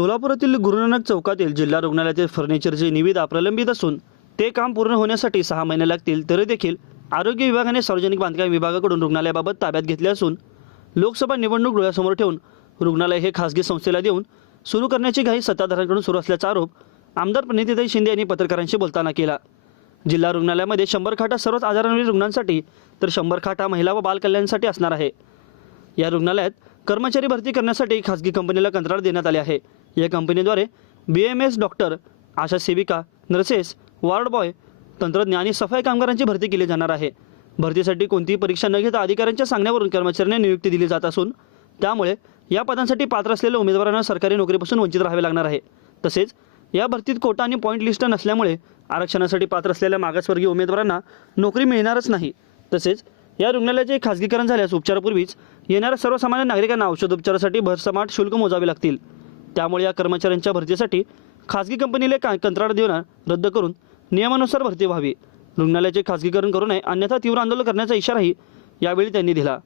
सोलापुरातील गुरुनानक चौकातील जिल्हा रुग्णालयातील फर्निचरची निविदा प्रलंबित असून ते काम पूर्ण होण्यासाठी सहा महिने लागतील तरी देखील आरोग्य विभागाने सार्वजनिक बांधकाम विभागाकडून रुग्णालयाबाबत ताब्यात घेतले असून लोकसभा निवडणूक डोळ्यासमोर ठेवून रुग्णालय हे खासगी संस्थेला देऊन सुरू करण्याची घाई सत्ताधाऱ्यांकडून सुरू असल्याचा आरोप आमदार प्रणितीताई शिंदे यांनी पत्रकारांशी बोलताना केला. जिल्हा रुग्णालयामध्ये शंभर खाटा सर्वच आजारांवरील रुग्णांसाठी तर शंभर खाटा महिला व बालकल्याणसाठी असणार आहे. या रुग्णालयात कर्मचारी भरती करण्यासाठी खासगी कंपनीला कंत्राट देण्यात आले आहे. या कंपनीद्वारे B M S doctor ASHA सेविका नर्सेस वार्ड बॉय तंत्रज्ञ आणि सफाई कामगारांची भरती केली जाणार आहे. भरतीसाठी कोणतीही परीक्षा न घेता अधिकाऱ्यांच्या सांगण्यावरून कर्मचाऱ्यांना नियुक्ती दिली जात असून त्यामुळे या पदांसाठी पात्र असलेल्या उमेदवारांना सरकारी नोकरीपासून वंचित राहावे लागणार आहे. तसेच या भरतीत कोटा आणि पॉईंट लिस्ट नसल्यामुळे आरक्षणासाठी पात्र असलेल्या मागासवर्गीय उमेदवारांना नोकरी मिळणारच नाही. तसेच या रुग्णालयाचे खासगीकरण झाल्यास उपचारापूर्वीच येणाऱ्या सर्वसामान्य नागरिकांना औषधोपचारासाठी भरसमाट शुल्क मोजावे लागतील. त्यामुळे या कर्मचाऱ्यांच्या भरतीसाठी खासगी कंपनीला का कंत्राट देणं रद्द करून नियमानुसार भरती व्हावी. रुग्णालयाचे खासगीकरण करू नये अन्यथा तीव्र आंदोलन करण्याचा इशाराही यावेळी त्यांनी दिला.